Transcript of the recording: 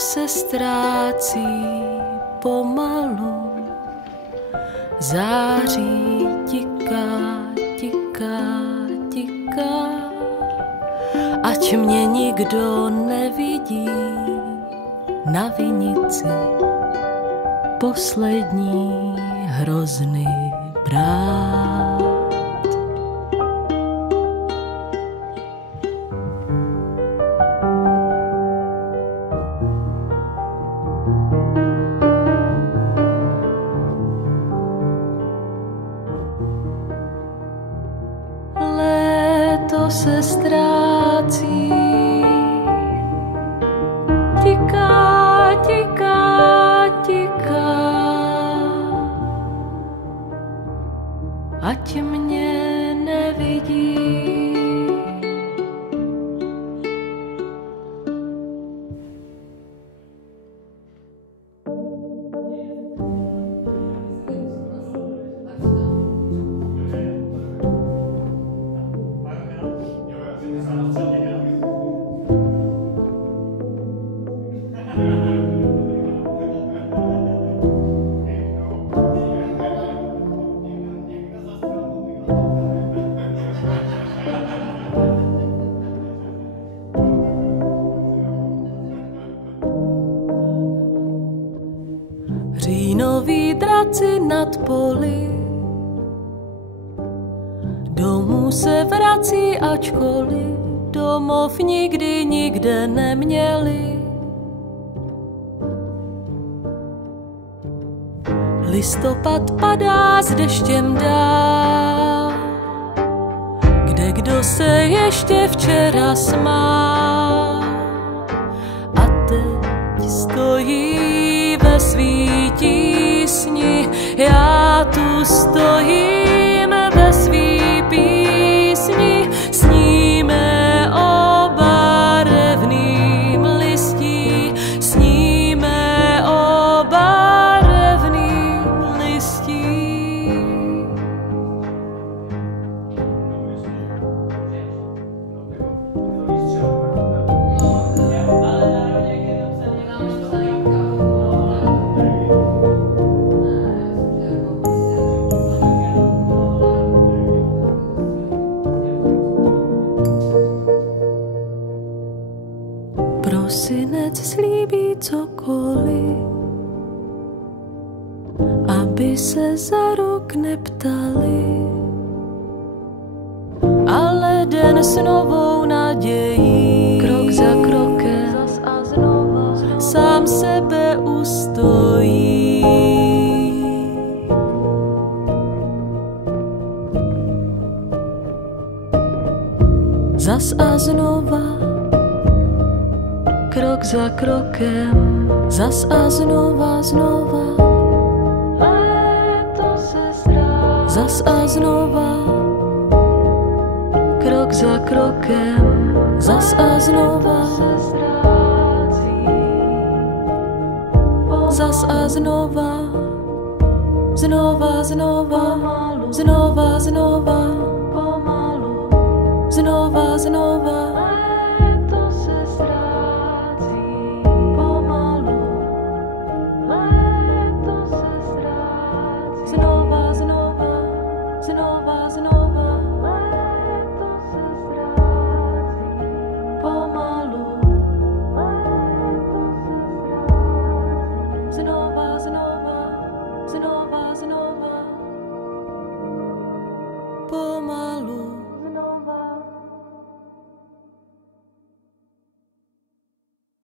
Se ztrácí pomalu, září tiká, tiká, tiká, ať mě nikdo nevidí na vinici poslední hrozny brát. Se ztrácí, tiká, tiká, tiká, ať mě nevidí. Říjnoví draci nad poli, domů se vrací, ačkoliv domov nikdy nikde neměli. Listopad padá s deštěm dál, kde kdo se ještě včera smál a teď stojí ve svý tísni. Já tu stojím ve svý písni, sníme o barevným listí, sníme o barevným listí. Prosinec slíbí cokoliv, aby se za rok neptali, ale den s novou nadějí, krok za krokem zas a znova, sám sebe ustojí. Zas a znova, krok za krokem, zas a znova, znova. Léto se ztrácí, zas a znova, krok za krokem, zas a znova. Zas a znova, znova, znova, znova, znova, pomalu, znova, znova. Znova, znova, pomalu.